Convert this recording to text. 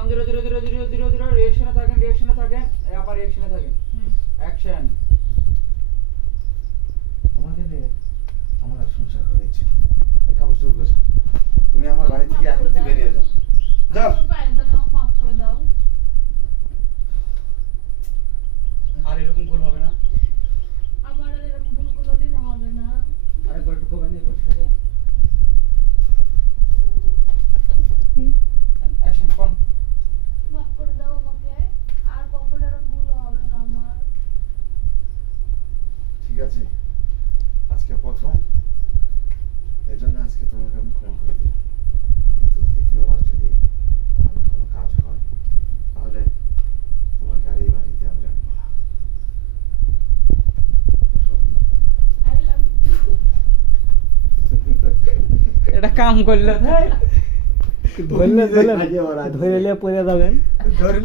একদম ধীরে ধীরে ধীরে ধীরে ধীরে ধীরে রিঅ্যাকশনে থাকেন আবার রিঅ্যাকশনে থাকেন অ্যাকশন। তোমাকে নিয়ে আমার আর সংসার করার ইচ্ছে নেই। এই কাগজটা বসো, তুমি আমার বাড়ি থেকে এখনই বেরিয়ে যাও। যাও। মাফ করে দাও। আর এরকম ভুল হবে না। আমার আর এরকম ভুল কোনোদিন হবে না। আরেকবার একটু কোবানি বসে অ্যাকশন কোন। মাফ করে দাও আমাকে, আর কখনো এরকম ভুল হবে না আমার। ঠিক আছে, আজকে প্রথম, এজন্য আজকে তোমাকে আমি ক্ষমা করে দিলাম। কিন্তু দ্বিতীয়বার যদি এমন কোনো কাজ হয় তাহলে তোমাকে আর এই বাড়িতে আমি রাখবো না। ওঠো। I love you. এটা কাম করলে তাই ধরলে ধরে পড়ে যাবেন। ধরে